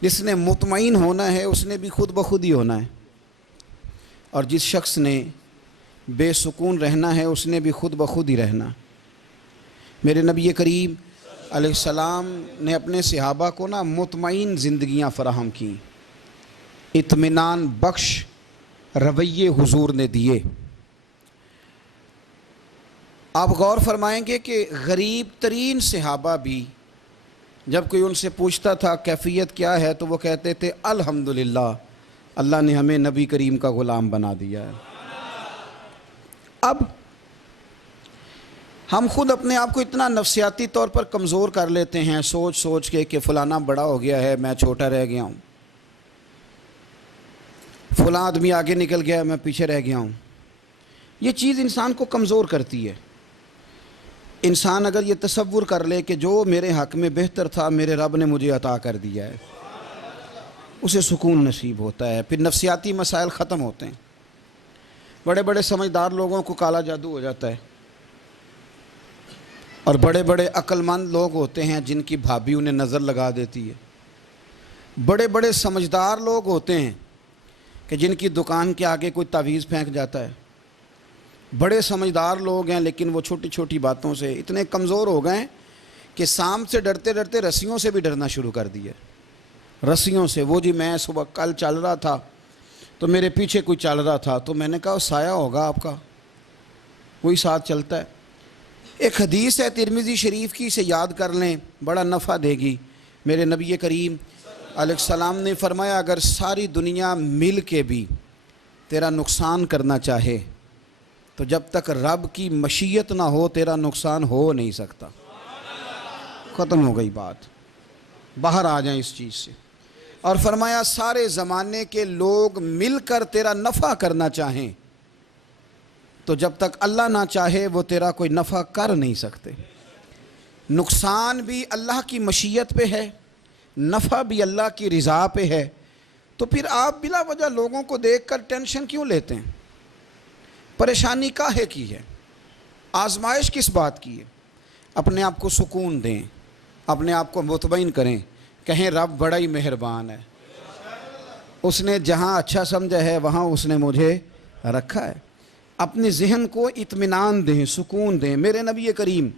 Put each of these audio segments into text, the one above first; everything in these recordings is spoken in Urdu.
جس نے مطمئن ہونا ہے اس نے بھی خود بخود ہی ہونا ہے، اور جس شخص نے بے سکون رہنا ہے اس نے بھی خود بخود ہی رہنا۔ میرے نبی کریم علیہ السلام نے اپنے صحابہ کو مطمئن زندگیاں فراہم کیں، اطمینان بخش رویے حضور نے دیے۔ آپ غور فرمائیں گے کہ غریب ترین صحابہ بھی جب کوئی ان سے پوچھتا تھا کیفیت کیا ہے تو وہ کہتے تھے الحمدللہ، اللہ نے ہمیں نبی کریم کا غلام بنا دیا ہے۔ اب ہم خود اپنے آپ کو اتنا نفسیاتی طور پر کمزور کر لیتے ہیں سوچ سوچ کے کہ فلانا بڑا ہو گیا ہے میں چھوٹا رہ گیا ہوں، فلاں آدمی آگے نکل گیا ہے میں پیچھے رہ گیا ہوں۔ یہ چیز انسان کو کمزور کرتی ہے۔ انسان اگر یہ تصور کر لے کہ جو میرے حق میں بہتر تھا میرے رب نے مجھے عطا کر دیا ہے، اسے سکون نصیب ہوتا ہے، پھر نفسیاتی مسائل ختم ہوتے ہیں۔ بڑے بڑے سمجھدار لوگوں کو کالا جادو ہو جاتا ہے، اور بڑے بڑے عقل مند لوگ ہوتے ہیں جن کی بھابھی انہیں نظر لگا دیتی ہے۔ بڑے بڑے سمجھدار لوگ ہوتے ہیں کہ جن کی دکان کے آگے کوئی تعویذ پھینک جاتا ہے۔ بڑے سمجھدار لوگ ہیں لیکن وہ چھوٹی چھوٹی باتوں سے اتنے کمزور ہو گئے کہ سانپ سے ڈرتے ڈرتے رسیوں سے بھی ڈرنا شروع کر دیا۔ رسیوں سے، وہ جی میں صبح کل چل رہا تھا تو میرے پیچھے کوئی چل رہا تھا تو میں نے کہا سایہ ہوگا آپ کا، وہی ساتھ چلتا ہے۔ ایک حدیث ہے ترمذی شریف کی، اسے یاد کر لیں، بڑا نفع دے گی۔ میرے نبی کریم علیہ السلام نے فرمایا اگر ساری دنیا مل کے بھی تیرا نقصان کرنا چاہے تو جب تک رب کی مشیت نہ ہو تیرا نقصان ہو نہیں سکتا۔ ختم ہو گئی بات، باہر آ جائیں اس چیز سے۔ اور فرمایا سارے زمانے کے لوگ مل کر تیرا نفع کرنا چاہیں تو جب تک اللہ نہ چاہے وہ تیرا کوئی نفع کر نہیں سکتے۔ نقصان بھی اللہ کی مشیت پہ ہے، نفع بھی اللہ کی رضا پہ ہے، تو پھر آپ بلا وجہ لوگوں کو دیکھ کر ٹینشن کیوں لیتے ہیں؟ پریشانی کاہے کی ہے؟ آزمائش کس بات کی ہے؟ اپنے آپ کو سکون دیں، اپنے آپ کو مطمئن کریں، کہیں رب بڑا ہی مہربان ہے، اس نے جہاں اچھا سمجھا ہے وہاں اس نے مجھے رکھا ہے۔ اپنے ذہن کو اطمینان دیں، سکون دیں۔ میرے نبی کریم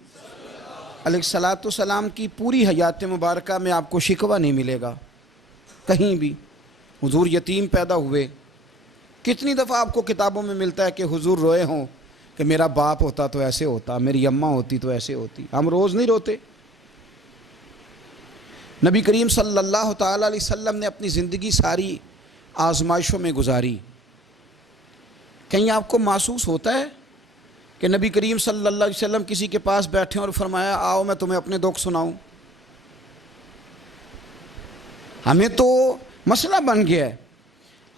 علیہ السلام کی پوری حیات مبارکہ میں آپ کو شکوہ نہیں ملے گا کہیں بھی۔ حضور یتیم پیدا ہوئے، کتنی دفعہ آپ کو کتابوں میں ملتا ہے کہ حضور روئے ہوں کہ میرا باپ ہوتا تو ایسے ہوتا، میری اماں ہوتی تو ایسے ہوتی۔ ہم روز نہیں روتے۔ نبی کریم صلی اللہ تعالیٰ علیہ وسلم نے اپنی زندگی ساری آزمائشوں میں گزاری۔ کہیں آپ کو محسوس ہوتا ہے کہ نبی کریم صلی اللہ علیہ وسلم کسی کے پاس بیٹھے اور فرمایا آؤ میں تمہیں اپنے دکھ سناؤں؟ ہمیں تو مسئلہ بن گیا ہے،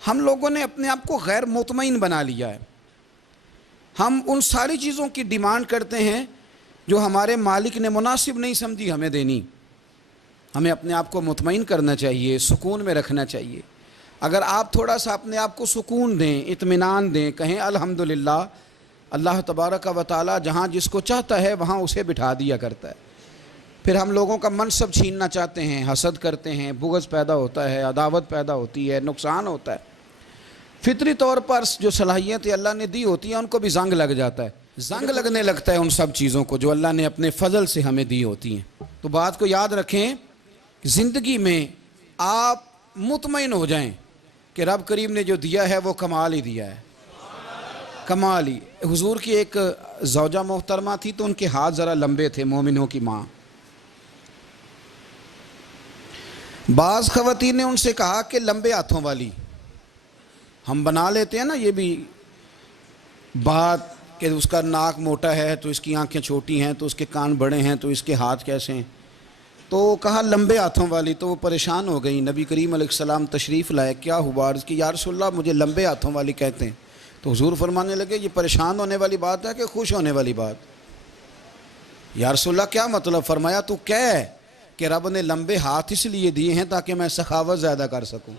ہم لوگوں نے اپنے آپ کو غیر مطمئن بنا لیا ہے۔ ہم ان ساری چیزوں کی ڈیمانڈ کرتے ہیں جو ہمارے مالک نے مناسب نہیں سمجھی ہمیں دینی۔ ہمیں اپنے آپ کو مطمئن کرنا چاہیے، سکون میں رکھنا چاہیے۔ اگر آپ تھوڑا سا اپنے آپ کو سکون دیں، اطمینان دیں، کہیں الحمدللہ، اللہ تبارک و تعالی جہاں جس کو چاہتا ہے وہاں اسے بٹھا دیا کرتا ہے۔ پھر ہم لوگوں کا منصب چھیننا چاہتے ہیں، حسد کرتے ہیں، بغض پیدا ہوتا ہے، عداوت پیدا ہوتی ہے، نقصان ہوتا ہے۔ فطری طور پر جو صلاحیتیں اللہ نے دی ہوتی ہیں ان کو بھی زنگ لگ جاتا ہے، زنگ لگنے لگتا ہے ان سب چیزوں کو جو اللہ نے اپنے فضل سے ہمیں دی ہوتی ہیں۔ تو بات کو یاد رکھیں، زندگی میں آپ مطمئن ہو جائیں کہ رب کریم نے جو دیا ہے وہ کمال ہی دیا ہے، کمال ہی۔ حضور کی ایک زوجہ محترمہ تھی تو ان کے ہاتھ ذرا لمبے تھے، مومنوں کی ماں۔ بعض خواتین نے ان سے کہا کہ لمبے ہاتھوں والی، ہم بنا لیتے ہیں نا یہ بھی بات کہ اس کا ناک موٹا ہے تو اس کی آنکھیں چھوٹی ہیں تو اس کے کان بڑے ہیں تو اس کے ہاتھ کیسے ہیں، تو کہا لمبے ہاتھوں والی۔ تو وہ پریشان ہو گئی، نبی کریم علیہ السلام تشریف لائے، کیا ہوا؟ عرض کی یا رسول اللہ مجھے لمبے ہاتھوں والی کہتے ہیں۔ تو حضور فرمانے لگے یہ پریشان ہونے والی بات ہے کہ خوش ہونے والی بات؟ یا رسول اللہ کیا مطلب؟ فرمایا تو کہہ کہ رب نے لمبے ہاتھ اس لیے دیے ہیں تاکہ میں سخاوت زیادہ کر سکوں،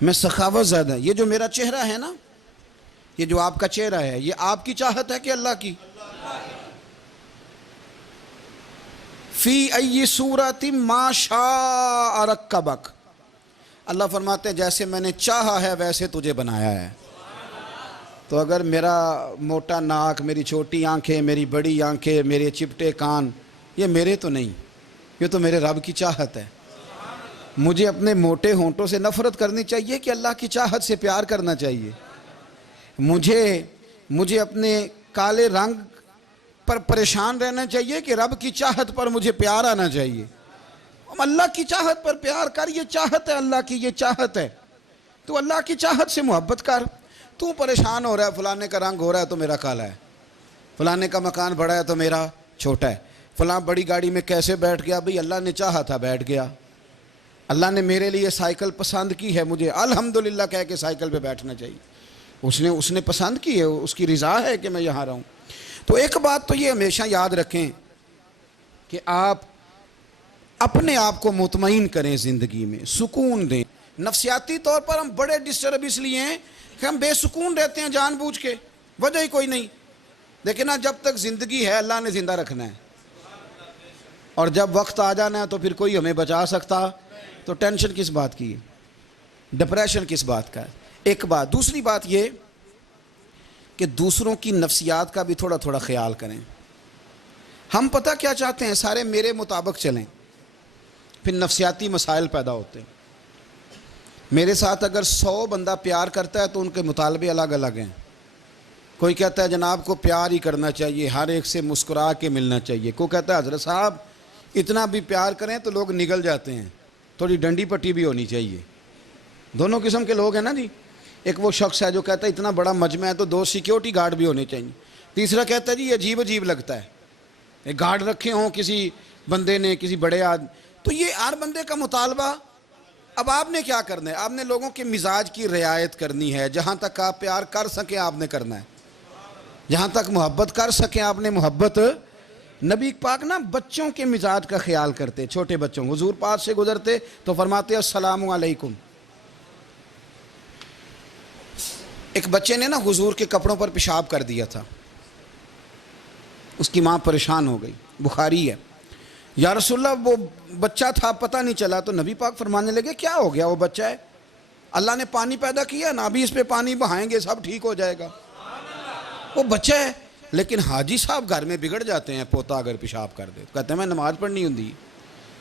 میں سخاوت زیادہ۔ یہ جو میرا چہرہ ہے نا، یہ جو آپ کا چہرہ ہے، یہ آپ کی چاہت ہے کہ اللہ کی؟ فی ای صورت ما شاء رکبک، اللہ فرماتے ہیں جیسے میں نے چاہا ہے ویسے تجھے بنایا ہے۔ تو اگر میرا موٹا ناک، میری چھوٹی آنکھیں، میری بڑی آنکھیں، میرے چپٹے کان، یہ میرے تو نہیں، یہ تو میرے رب کی چاہت ہے۔ مجھے اپنے موٹے ہونٹوں سے نفرت کرنی چاہیے کہ اللہ کی چاہت سے پیار کرنا چاہیے؟ مجھے اپنے کالے رنگ پر پریشان رہنا چاہیے کہ رب کی چاہت پر مجھے پیار آنا چاہیے؟ اللہ کی چاہت پر پیار کر، یہ چاہت ہے اللہ کی، یہ چاہت ہے، تو اللہ کی چاہت سے محبت کر۔ تو پریشان ہو رہا ہے فلانے کا رنگ ہو رہا ہے تو میرا کالا ہے، فلانے کا مکان بڑا ہے تو میرا چھوٹا ہے، فلاں بڑی گاڑی میں کیسے بیٹھ گیا؟ بھئی اللہ نے چاہا تھا بیٹھ گیا، اللہ نے میرے لیے سائیکل پسند کی ہے، مجھے الحمدللہ کہہ کے سائیکل پہ بیٹھنا چاہیے، اس نے پسند کی ہے، اس کی رضا ہے کہ میں یہاں رہوں۔ تو ایک بات تو یہ ہمیشہ یاد رکھیں کہ آپ اپنے آپ کو مطمئن کریں، زندگی میں سکون دیں۔ نفسیاتی طور پر ہم بڑے ڈسٹرب اس لیے ہیں کہ ہم بے سکون رہتے ہیں جان بوجھ کے، وجہ ہی کوئی نہیں۔ دیکھیں نا، جب تک زندگی ہے اللہ نے زندہ رکھنا ہے، اور جب وقت آ جانا ہے تو پھر کوئی ہمیں بچا سکتا، تو ٹینشن کس بات کی ہے، ڈپریشن کس بات کا ہے؟ ایک بات۔ دوسری بات یہ کہ دوسروں کی نفسیات کا بھی تھوڑا تھوڑا خیال کریں۔ ہم پتہ کیا چاہتے ہیں؟ سارے میرے مطابق چلیں، پھر نفسیاتی مسائل پیدا ہوتے ہیں۔ میرے ساتھ اگر 100 بندہ پیار کرتا ہے تو ان کے مطالبے الگ الگ ہیں۔ کوئی کہتا ہے جناب کو پیار ہی کرنا چاہیے، ہر ایک سے مسکرا کے ملنا چاہیے۔ کوئی کہتا ہے حضرت صاحب اتنا بھی پیار کریں تو لوگ نگل جاتے ہیں، تھوڑی ڈنڈی پٹی بھی ہونی چاہیے۔ دونوں قسم کے لوگ ہیں نا جی۔ ایک وہ شخص ہے جو کہتا ہے اتنا بڑا مجمع ہے تو 2 سیکیورٹی گارڈ بھی ہونے چاہیے۔ تیسرا کہتا ہے جی یہ عجیب عجیب لگتا ہے، ایک گارڈ رکھے ہوں کسی بندے نے، کسی بڑے آدمی۔ تو یہ ہر بندے کا مطالبہ۔ اب آپ نے کیا کرنا ہے؟ آپ نے لوگوں کے مزاج کی رعایت کرنی ہے۔ جہاں تک آپ پیار کر سکیں آپ نے کرنا ہے، جہاں تک محبت کر سکیں آپ نے محبت۔ نبی پاک نا بچوں کے مزاج کا خیال کرتے، چھوٹے بچوں، حضور پاس سے گزرتے تو فرماتے السلام علیکم۔ ایک بچے نے نا حضور کے کپڑوں پر پیشاب کر دیا تھا، اس کی ماں پریشان ہو گئی، بخاری ہے۔ یا رسول اللہ وہ بچہ تھا پتہ نہیں چلا، تو نبی پاک فرمانے لگے کیا ہو گیا؟ وہ بچہ ہے، اللہ نے پانی پیدا کیا نا، ابھی اس پہ پانی بہائیں گے سب ٹھیک ہو جائے گا۔ وہ بچہ ہے، لیکن حاجی صاحب گھر میں بگڑ جاتے ہیں، پوتا اگر پیشاب کر دے کہتے ہیں میں نماز پڑھنی ہوندی،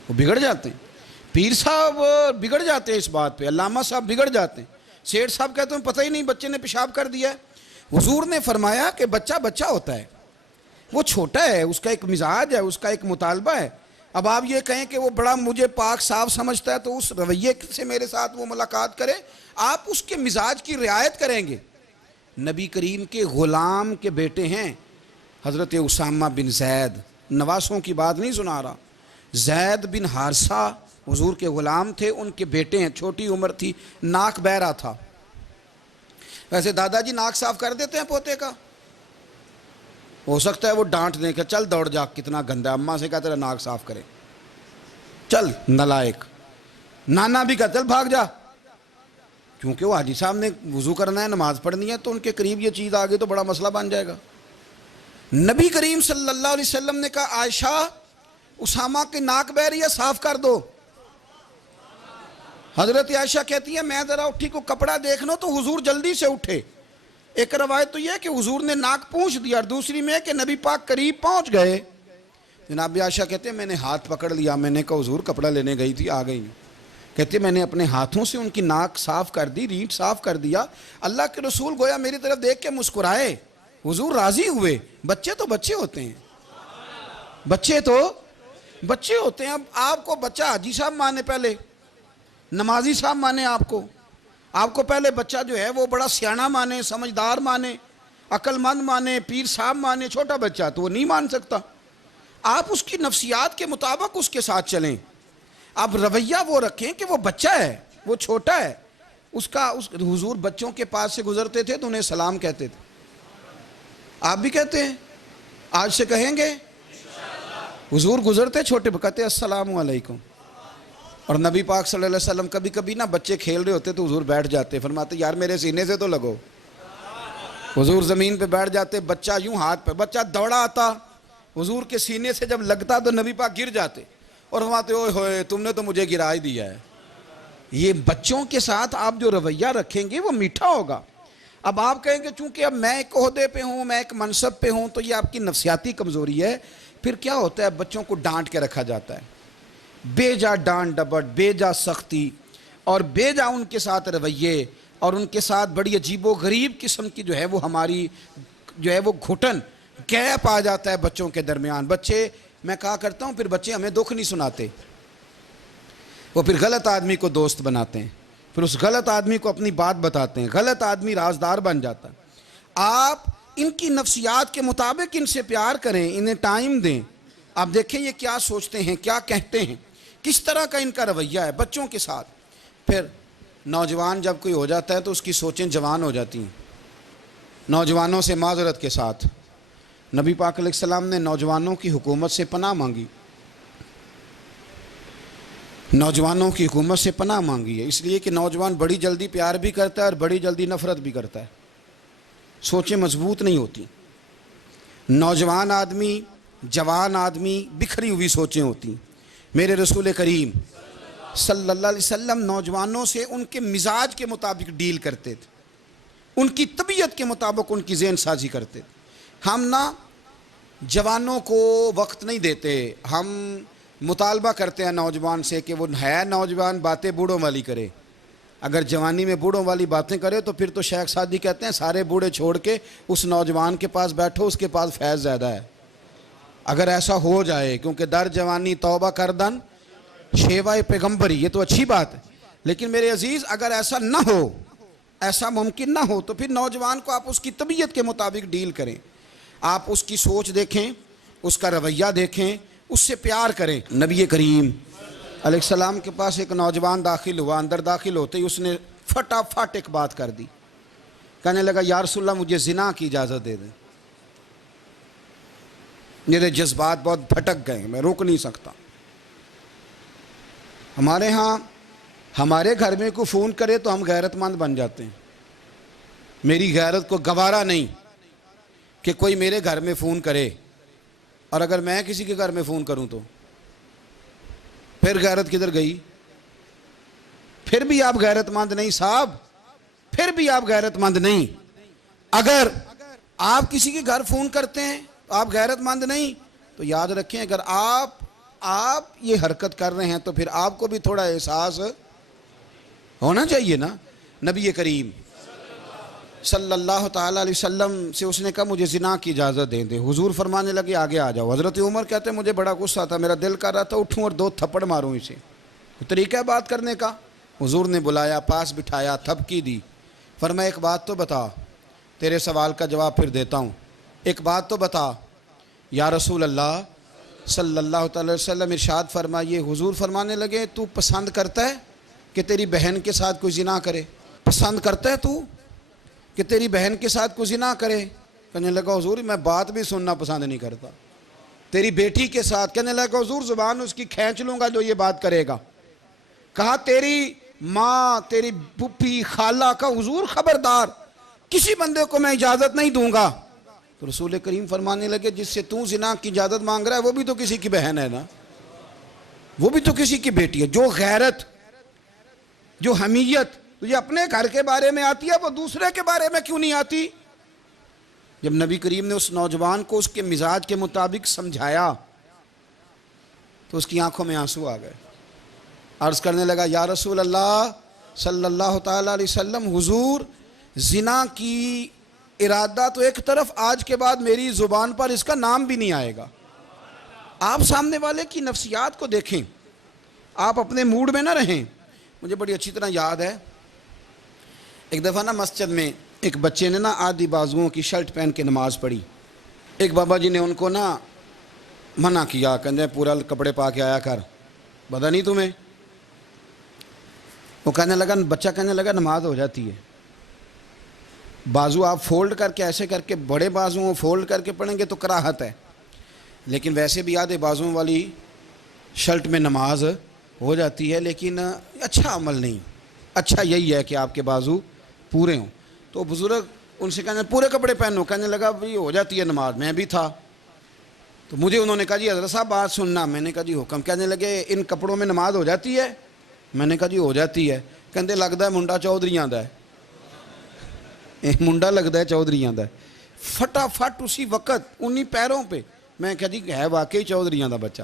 وہ بگڑ جاتے ہیں۔ پیر صاحب بگڑ جاتے ہیں اس بات پہ، علامہ صاحب بگڑ جاتے ہیں، سیٹھ صاحب کہتے ہیں پتہ ہی نہیں بچے نے پیشاب کر دیا ہے۔ حضور نے فرمایا کہ بچہ بچہ ہوتا ہے، وہ چھوٹا ہے، اس کا ایک مزاج ہے، اس کا ایک مطالبہ ہے۔ اب آپ یہ کہیں کہ وہ بڑا مجھے پاک صاف سمجھتا ہے تو اس رویے سے میرے ساتھ وہ ملاقات کرے، آپ اس کے مزاج کی رعایت کریں گے۔ نبی کریم کے غلام کے بیٹے ہیں حضرت اسامہ بن زید، نواسوں کی بات نہیں سنا رہا، زید بن حارثہ حضور کے غلام تھے، ان کے بیٹے ہیں، چھوٹی عمر تھی، ناک بہ رہا تھا۔ ویسے دادا جی ناک صاف کر دیتے ہیں پوتے کا، ہو سکتا ہے وہ ڈانٹ دیں کہ چل دوڑ جا کتنا گندا ہے، اماں سے کہا تیرا ناک صاف کرے، چل نالائق، نانا بھی کہا چل بھاگ جا، کیونکہ وہ حاجی صاحب نے وضو کرنا ہے، نماز پڑھنی ہے، تو ان کے قریب یہ چیز آگے تو بڑا مسئلہ بن جائے گا۔ نبی کریم صلی اللہ علیہ وسلم نے کہا عائشہ اسامہ کی ناک بہ رہی ہے صاف کر دو۔ حضرت عائشہ کہتی ہے میں ذرا اٹھی کو کپڑا دیکھنا تو حضور جلدی سے اٹھے۔ ایک روایت تو یہ ہے کہ حضور نے ناک پونچھ دیا، اور دوسری میں کہ نبی پاک قریب پہنچ گئے۔ جناب عائشہ کہتے ہیں میں نے ہاتھ پکڑ لیا، میں نے کہا حضور کپڑا لینے گئی تھی آ گئی۔ کہتے ہیں میں نے اپنے ہاتھوں سے ان کی ناک صاف کر دی، ریٹ صاف کر دیا۔ اللہ کے رسول گویا میری طرف دیکھ کے مسکرائے، حضور راضی ہوئے۔ بچے تو بچے ہوتے ہیں، بچے تو بچے ہوتے ہیں۔ اب آپ کو بچہ حاجی صاحب مانے، پہلے نمازی صاحب مانے، آپ کو پہلے بچہ جو ہے وہ بڑا سیاںہ مانے، سمجھدار مانے، عقل مند مانے، پیر صاحب مانے۔ چھوٹا بچہ تو وہ نہیں مان سکتا، آپ اس کی نفسیات کے مطابق اس کے ساتھ چلیں۔ اب رویہ وہ رکھیں کہ وہ بچہ ہے، وہ چھوٹا ہے، حضور بچوں کے پاس سے گزرتے تھے تو انہیں سلام کہتے تھے، آپ بھی کہتے ہیں، آج سے کہیں گے؟ حضور گزرتے چھوٹے کہتے السلام علیکم۔ اور نبی پاک صلی اللہ علیہ وسلم کبھی کبھی نا بچے کھیل رہے ہوتے تو حضور بیٹھ جاتے، فرماتے یار میرے سینے سے تو لگو۔ حضور زمین پہ بیٹھ جاتے، بچہ یوں ہاتھ پہ، بچہ دوڑا آتا، حضور کے سینے سے جب لگتا تو نبی پاک گر جاتے اور فرماتے اوئے ہوئے تم نے تو مجھے گرا ہی دیا ہے۔ یہ بچوں کے ساتھ آپ جو رویہ رکھیں گے وہ میٹھا ہوگا۔ اب آپ کہیں گے چونکہ اب میں ایک عہدے پہ ہوں، میں ایک منصب پہ ہوں، تو یہ آپ کی نفسیاتی کمزوری ہے۔ پھر کیا ہوتا ہے، بچوں کو ڈانٹ کے رکھا جاتا ہے، بے جا ڈانٹ ڈپٹ، بے جا سختی اور بے جا ان کے ساتھ رویے اور ان کے ساتھ بڑی عجیب و غریب قسم کی جو ہے وہ ہماری جو ہے وہ گھٹن گیپ آ جاتا ہے بچوں کے درمیان۔ بچے، میں کہا کرتا ہوں، پھر بچے ہمیں دکھ نہیں سناتے، وہ پھر غلط آدمی کو دوست بناتے ہیں، پھر اس غلط آدمی کو اپنی بات بتاتے ہیں، غلط آدمی رازدار بن جاتا ہے۔ آپ ان کی نفسیات کے مطابق ان سے پیار کریں، انہیں ٹائم دیں، آپ دیکھیں یہ کیا سوچتے ہیں، کیا کہتے ہیں، کس طرح کا ان کا رویہ ہے بچوں کے ساتھ۔ پھر نوجوان جب کوئی ہو جاتا ہے تو اس کی سوچیں جوان ہو جاتی ہیں۔ نوجوانوں سے معذرت کے ساتھ نبی پاک علیہ السلام نے نوجوانوں کی حکومت سے پناہ مانگی، نوجوانوں کی حکومت سے پناہ مانگی ہے، اس لیے کہ نوجوان بڑی جلدی پیار بھی کرتا ہے اور بڑی جلدی نفرت بھی کرتا ہے، سوچیں مضبوط نہیں ہوتی۔ نوجوان آدمی، جوان آدمی، بکھری ہوئی سوچیں ہوتی۔ میرے رسول کریم صلی اللہ علیہ وسلم نوجوانوں سے ان کے مزاج کے مطابق ڈیل کرتے تھے، ان کی طبیعت کے مطابق ان کی ذہن سازی کرتے تھے۔ ہم نہ جوانوں کو وقت نہیں دیتے، ہم مطالبہ کرتے ہیں نوجوان سے کہ وہ ہے نوجوان، باتیں بوڑھوں والی کرے۔ اگر جوانی میں بوڑھوں والی باتیں کرے تو پھر تو شیخ سعدی کہتے ہیں سارے بوڑھے چھوڑ کے اس نوجوان کے پاس بیٹھو، اس کے پاس فیض زیادہ ہے۔ اگر ایسا ہو جائے، کیونکہ در جوانی توبہ کردن شیوائے پیغمبری، یہ تو اچھی بات ہے، لیکن میرے عزیز اگر ایسا نہ ہو، ایسا ممکن نہ ہو، تو پھر نوجوان کو آپ اس کی طبیعت کے مطابق ڈیل کریں، آپ اس کی سوچ دیکھیں، اس کا رویہ دیکھیں، اس سے پیار کریں۔ نبی کریم علیہ السلام کے پاس ایک نوجوان داخل ہوا، اندر داخل ہوتے ہی اس نے فٹافٹ ایک بات کر دی، کہنے لگا یا رسول اللہ مجھے زنا کی اجازت دے دیں۔ میرے جذبات بہت بھٹک گئے، میں روک نہیں سکتا۔ ہمارے ہاں ہمارے گھر میں کوئی فون کرے تو ہم غیرت مند بن جاتے ہیں، میری غیرت کو گوارا نہیں کہ کوئی میرے گھر میں فون کرے، اور اگر میں کسی کے گھر میں فون کروں تو پھر غیرت کدھر گئی؟ پھر بھی آپ غیرت مند نہیں صاحب، پھر بھی آپ غیرت مند نہیں۔ اگر آپ کسی کے گھر فون کرتے ہیں تو آپ غیرت مند نہیں، تو یاد رکھیں اگر آپ یہ حرکت کر رہے ہیں تو پھر آپ کو بھی تھوڑا احساس ہونا چاہیے نا۔ نبی کریم صلی اللہ تعالیٰ علیہ وسلم سے اس نے کہا مجھے زنا کی اجازت دیں دے۔ حضور فرمانے لگے آگے آ جاؤ۔ حضرت عمر کہتے ہیں مجھے بڑا غصہ تھا، میرا دل کر رہا تھا اٹھوں اور 2 تھپڑ ماروں اسے، طریقہ ہے بات کرنے کا۔ حضور نے بلایا، پاس بٹھایا، تھپکی دی، فرمایا ایک بات تو بتا، تیرے سوال کا جواب پھر دیتا ہوں، ایک بات تو بتا۔ یا رسول اللہ صلی اللہ تعالی وسلم ارشاد فرمائیے۔ حضور فرمانے لگے تو پسند کرتا ہے کہ تیری بہن کے ساتھ کوئی زنا کرے؟ پسند کرتا ہے تو کہ تیری بہن کے ساتھ کوئی زنا کرے؟ کہنے لگا حضور میں بات بھی سننا پسند نہیں کرتا۔ تیری بیٹی کے ساتھ؟ کہنے لگا حضور زبان اس کی کھینچ لوں گا جو یہ بات کرے گا۔ کہا تیری ماں، تیری پھوپھی، خالہ کا؟ حضور خبردار، کسی بندے کو میں اجازت نہیں دوں گا۔ تو رسول کریم فرمانے لگے جس سے تو زنا کی اجازت مانگ رہا ہے وہ بھی تو کسی کی بہن ہے نا، وہ بھی تو کسی کی بیٹی ہے۔ جو غیرت، جو حمیت تجھے اپنے گھر کے بارے میں آتی ہے وہ دوسرے کے بارے میں کیوں نہیں آتی؟ جب نبی کریم نے اس نوجوان کو اس کے مزاج کے مطابق سمجھایا تو اس کی آنکھوں میں آنسو آ گئے۔ عرض کرنے لگا یا رسول اللہ صلی اللہ تعالیٰ علیہ وسلم، حضور زنا کی ارادہ تو ایک طرف، آج کے بعد میری زبان پر اس کا نام بھی نہیں آئے گا۔ آپ سامنے والے کی نفسیات کو دیکھیں، آپ اپنے موڈ میں نہ رہیں۔ مجھے بڑی اچھی طرح یاد ہے ایک دفعہ نا مسجد میں ایک بچے نے نا آدھی بازوؤں کی شرٹ پہن کے نماز پڑھی۔ ایک بابا جی نے ان کو نا منع کیا، کہتے پورا کپڑے پا کے آیا کر، پتہ نہیں تمہیں؟ وہ کہنے لگا، بچہ کہنے لگا نماز ہو جاتی ہے، بازو آپ فولڈ کر کے ایسے کر کے، بڑے بازوؤں فولڈ کر کے پڑھیں گے تو کراہت ہے، لیکن ویسے بھی آدھے بازوؤں والی شرٹ میں نماز ہو جاتی ہے، لیکن اچھا عمل نہیں، اچھا یہی ہے کہ آپ کے بازو پورے ہوں۔ تو بزرگ ان سے کہنے پورے کپڑے پہنو، کہنے لگا بھئی ہو جاتی ہے نماز، میں بھی تھا۔ تو مجھے انہوں نے کہا جی حضرت صاحب بات سننا. میں نے کہا جی حکم. کہنے لگے ان کپڑوں میں نماز ہو جاتی ہے؟ میں نے کہا جی ہو جاتی ہے. کہندے لگتا ہے منڈا چودھریاں دا ہے. منڈا لگتا ہے چودھریاں دا ہے. فٹافٹ اسی وقت انہی پیروں پہ. میں کہا جی ہے واقعی چودھریاں دا بچہ.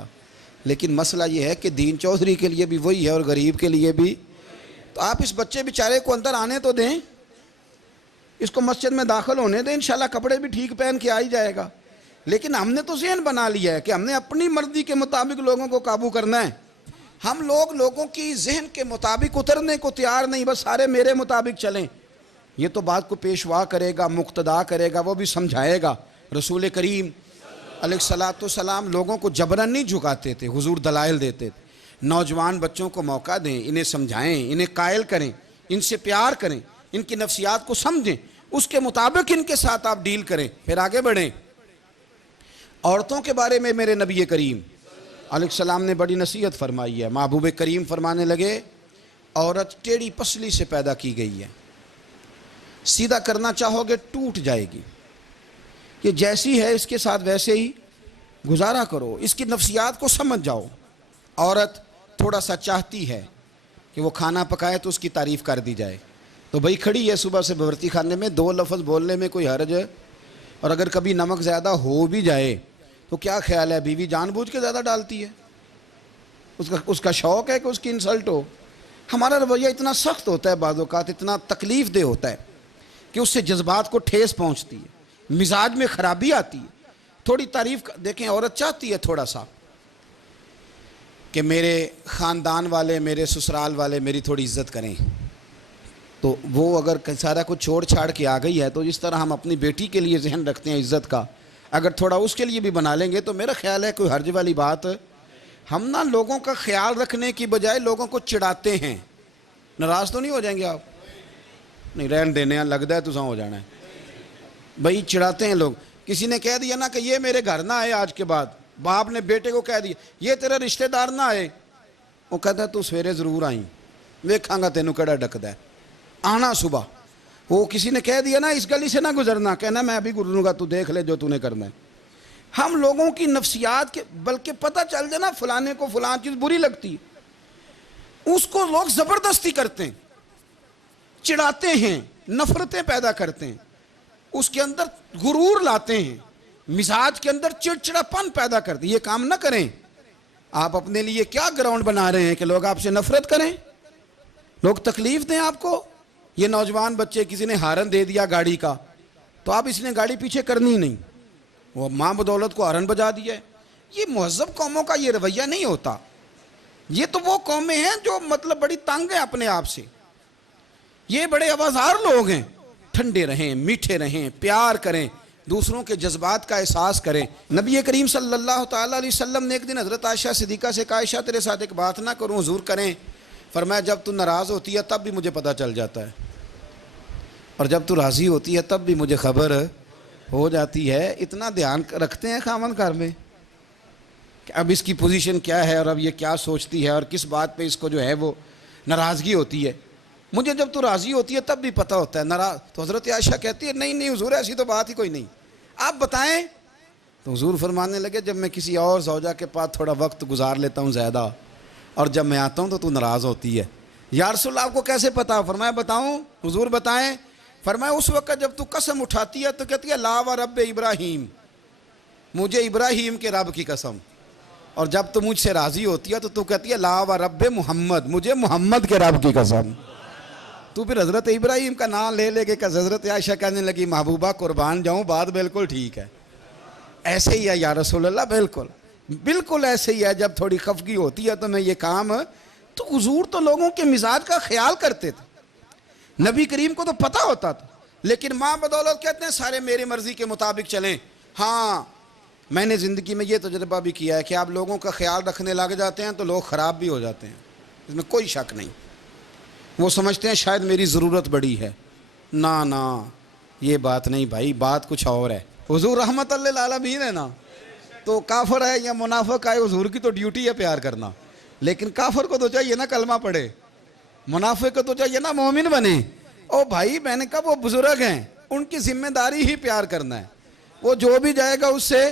لیکن مسئلہ یہ ہے کہ دین چودھری کے لیے بھی وہی ہے اور غریب کے لیے بھی. تو آپ اس بچے بیچارے کو اندر آنے تو دیں, اس کو مسجد میں داخل ہونے دیں, انشاءاللہ کپڑے بھی ٹھیک پہن کے آ ہی جائے گا. لیکن ہم نے تو ذہن بنا لیا ہے کہ ہم نے اپنی مرضی کے مطابق لوگوں کو قابو کرنا ہے. ہم لوگوں کی ذہن کے مطابق اترنے کو تیار نہیں, بس سارے میرے مطابق چلیں. یہ تو بات کو پیشوا کرے گا, مقتدا کرے گا, وہ بھی سمجھائے گا. رسول کریم علیہ الصلاۃ والسلام لوگوں کو جبرن نہیں جھکاتے تھے, حضور دلائل دیتے تھے. نوجوان بچوں کو موقع دیں, انہیں سمجھائیں, انہیں قائل کریں, ان سے پیار کریں, ان کی نفسیات کو سمجھیں, اس کے مطابق ان کے ساتھ آپ ڈیل کریں, پھر آگے بڑھیں. عورتوں کے بارے میں میرے نبی کریم علیہ السلام نے بڑی نصیحت فرمائی ہے. محبوب کریم فرمانے لگے عورت ٹیڑھی پسلی سے پیدا کی گئی ہے, سیدھا کرنا چاہو گے ٹوٹ جائے گی. یہ جیسی ہے اس کے ساتھ ویسے ہی گزارا کرو, اس کی نفسیات کو سمجھ جاؤ. عورت تھوڑا سا چاہتی ہے کہ وہ کھانا پکائے تو اس کی تعریف کر دی جائے, تو بھائی کھڑی ہے صبح سے باورچی خانے میں, 2 لفظ بولنے میں کوئی حرج ہے؟ اور اگر کبھی نمک زیادہ ہو بھی جائے تو کیا خیال ہے, بیوی جان بوجھ کے زیادہ ڈالتی ہے؟ اس کا شوق ہے کہ اس کی انسلٹ ہو. ہمارا رویہ اتنا سخت ہوتا ہے, بعض اوقات اتنا تکلیف دہ ہوتا ہے کہ اس سے جذبات کو ٹھیس پہنچتی ہے, مزاج میں خرابی آتی ہے. تھوڑی تعریف دیکھیں, عورت چاہتی ہے تھوڑا سا کہ میرے خاندان والے, میرے سسرال والے میری تھوڑی عزت کریں, تو وہ اگر سارا کچھ چھوڑ چھاڑ کے آ گئی ہے تو جس طرح ہم اپنی بیٹی کے لیے ذہن رکھتے ہیں عزت کا, اگر تھوڑا اس کے لیے بھی بنا لیں گے تو میرا خیال ہے کوئی حرج والی بات. ہم نا لوگوں کا خیال رکھنے کی بجائے لوگوں کو چڑھاتے ہیں. ناراض تو نہیں ہو جائیں گے آپ؟ نہیں, رہن دینے ہیں, لگتا ہے تو ہو جانا ہے بھائی. چڑھاتے ہیں لوگ. کسی نے کہہ دیا نا کہ یہ میرے گھر نہ آئے آج کے بعد, باپ نے بیٹے کو کہہ دیا یہ تیرا رشتہ دار نہ آئے, وہ کہتا ہے تو سویرے ضرور آئیں, ویکھاں گا تینوں کیڑا ڈکدا ہے, آنا صبح. وہ کسی نے کہہ دیا نا اس گلی سے نہ گزرنا, کہنا میں ابھی گزروں گا, تو دیکھ لے جو تو نے کرنا ہے. ہم لوگوں کی نفسیات کے, بلکہ پتہ چل جائے نا فلانے کو فلان چیز بری لگتی ہے, اس کو لوگ زبردستی کرتے ہیں, چڑھاتے ہیں, نفرتیں پیدا کرتے ہیں, اس کے اندر غرور لاتے ہیں, مزاج کے اندر چڑچڑاپن پیدا کرتے ہیں. یہ کام نہ کریں. آپ اپنے لیے کیا گراؤنڈ بنا رہے ہیں کہ لوگ آپ سے نفرت کریں, لوگ تکلیف دیں آپ کو. یہ نوجوان بچے کسی نے ہارن دے دیا گاڑی کا, تو آپ اس نے گاڑی پیچھے کرنی نہیں, وہ ماں بدولت کو ہارن بجا دیا ہے. یہ مہذب قوموں کا یہ رویہ نہیں ہوتا. یہ تو وہ قومیں ہیں جو مطلب بڑی تنگ ہیں اپنے آپ سے, یہ بڑے آوازار لوگ ہیں. ٹھنڈے رہیں, میٹھے رہیں, پیار کریں, دوسروں کے جذبات کا احساس کریں. نبی کریم صلی اللہ تعالیٰ علیہ وسلم نے ایک دن حضرت عائشہ صدیقہ سے کہا عائشہ تیرے ساتھ ایک بات نہ کروں, حضور کریں. فرمایا جب تو ناراض ہوتی ہے تب بھی مجھے پتہ چل جاتا ہے, اور جب تو راضی ہوتی ہے تب بھی مجھے خبر ہو جاتی ہے. اتنا دھیان رکھتے ہیں خاوند گھر میں کہ اب اس کی پوزیشن کیا ہے اور اب یہ کیا سوچتی ہے اور کس بات پہ اس کو جو ہے وہ ناراضگی ہوتی ہے. مجھے جب تو راضی ہوتی ہے تب بھی پتہ ہوتا ہے. ناراض تو حضرت عائشہ کہتی ہے نہیں حضور ایسی تو بات ہی کوئی نہیں, آپ بتائیں. تو حضور فرمانے لگے جب میں کسی اور زوجہ کے پاس تھوڑا وقت گزار لیتا ہوں زیادہ, اور جب میں آتا ہوں تو ناراض ہوتی ہے. یا رسول اللہ آپ کو کیسے پتا؟ فرمایا بتاؤں حضور بتائیں. فرمایا اس وقت جب تو قسم اٹھاتی ہے تو کہتی ہے لا و رب ابراہیم, مجھے ابراہیم کے رب کی قسم. اور جب تو مجھ سے راضی ہوتی ہے تو کہتی ہے لا و رب محمد, مجھے محمد کے رب کی قسم. تو پھر حضرت ابراہیم کا نام لے لے کے حضرت عائشہ کہنے لگی محبوبہ قربان جاؤں, بات بالکل ٹھیک ہے. ایسے ہی ہے یا رسول اللہ, بالکل ایسے ہی ہے. جب تھوڑی خفگی ہوتی ہے تو میں یہ کام, تو حضور تو لوگوں کے مزاج کا خیال کرتے تھے. نبی کریم کو تو پتہ ہوتا تھا, لیکن ماں بدولت کہتے ہیں سارے میری مرضی کے مطابق چلیں. ہاں میں نے زندگی میں یہ تجربہ بھی کیا ہے کہ آپ لوگوں کا خیال رکھنے لگ جاتے ہیں تو لوگ خراب بھی ہو جاتے ہیں, اس میں کوئی شک نہیں. وہ سمجھتے ہیں شاید میری ضرورت بڑی ہے. نہ یہ بات نہیں بھائی, بات کچھ اور ہے. حضور رحمت للعالمین ہے نا, تو کافر ہے یا منافق ہے, حضور کی تو ڈیوٹی ہے پیار کرنا. لیکن کافر کو تو چاہیے نا کلمہ پڑھے, منافق کو تو چاہیے نا مومن بنے. او بھائی میں نے کہا وہ بزرگ ہیں, ان کی ذمہ داری ہی پیار کرنا ہے. وہ جو بھی جائے گا اس سے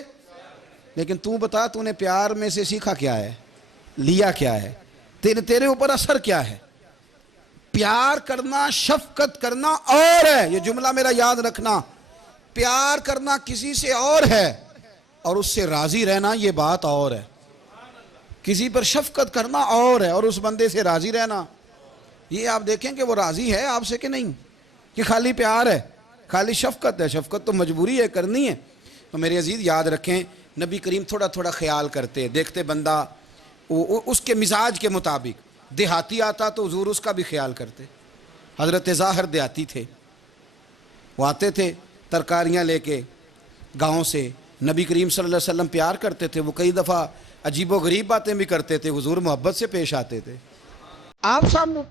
لیکن تو بتا تو نے پیار میں سے سیکھا کیا ہے، لیا کیا ہے، تیرے اوپر اثر کیا ہے؟ پیار کرنا، شفقت کرنا اور ہے، یہ جملہ میرا یاد رکھنا، پیار کرنا کسی سے اور ہے اور اس سے راضی رہنا یہ بات اور ہے۔ کسی پر شفقت کرنا اور ہے اور اس بندے سے راضی رہنا، یہ آپ دیکھیں کہ وہ راضی ہے آپ سے کہ نہیں، کہ خالی پیار ہے، خالی شفقت ہے۔ شفقت تو مجبوری ہے، کرنی ہے۔ تو میرے عزیز یاد رکھیں، نبی کریم تھوڑا تھوڑا خیال کرتے، دیکھتے بندہ اس کے مزاج کے مطابق، دیہاتی آتا تو حضور اس کا بھی خیال کرتے۔ حضرت ظاہر دیہاتی تھے، وہ آتے تھے ترکاریاں لے کے گاؤں سے، نبی کریم صلی اللہ علیہ وسلم پیار کرتے تھے، وہ کئی دفعہ عجیب و غریب باتیں بھی کرتے تھے، حضور محبت سے پیش آتے تھے۔ آپ سامنے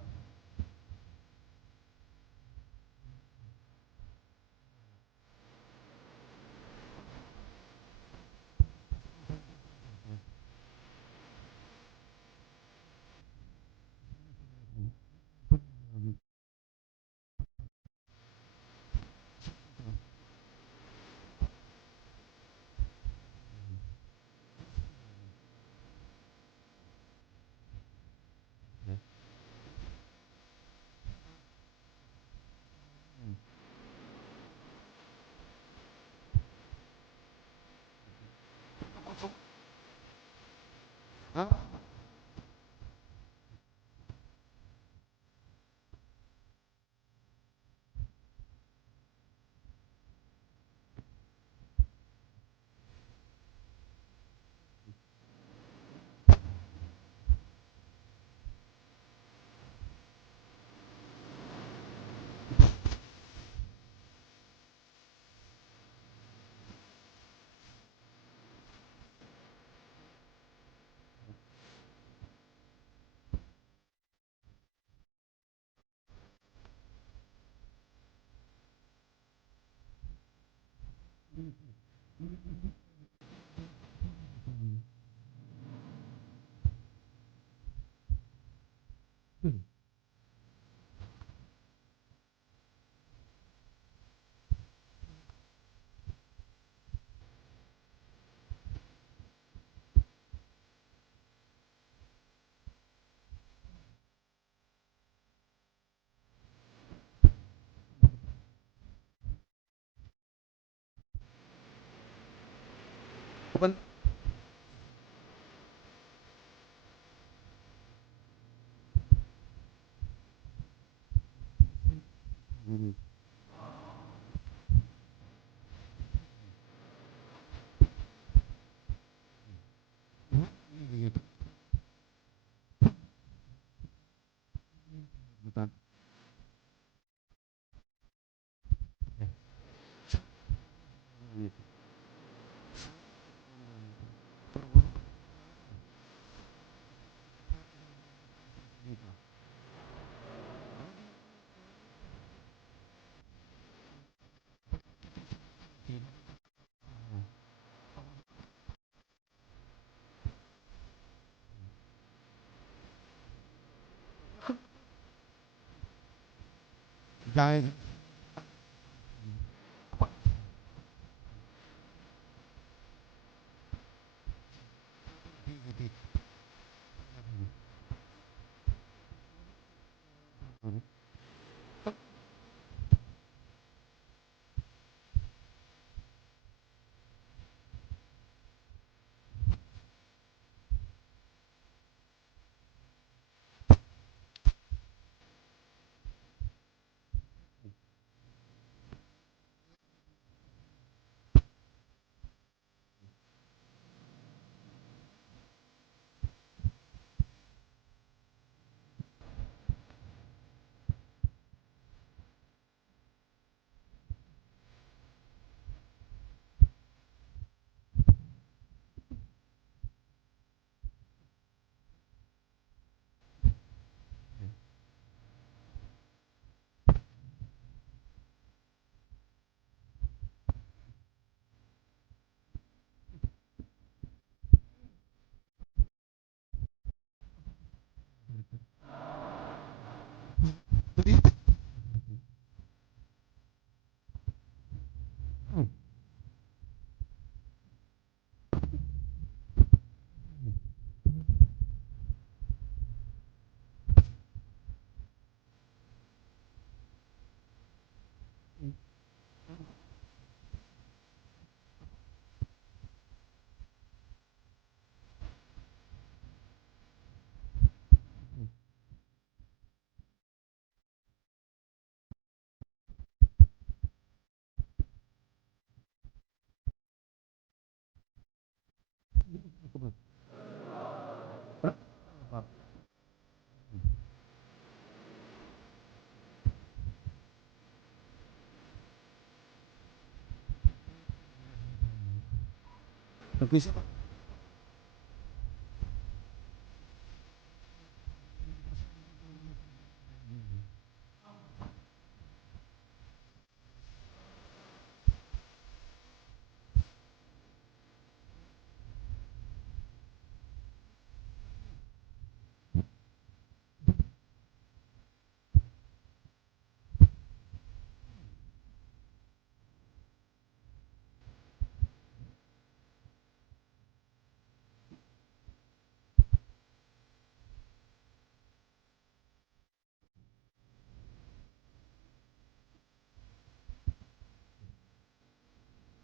تو کسی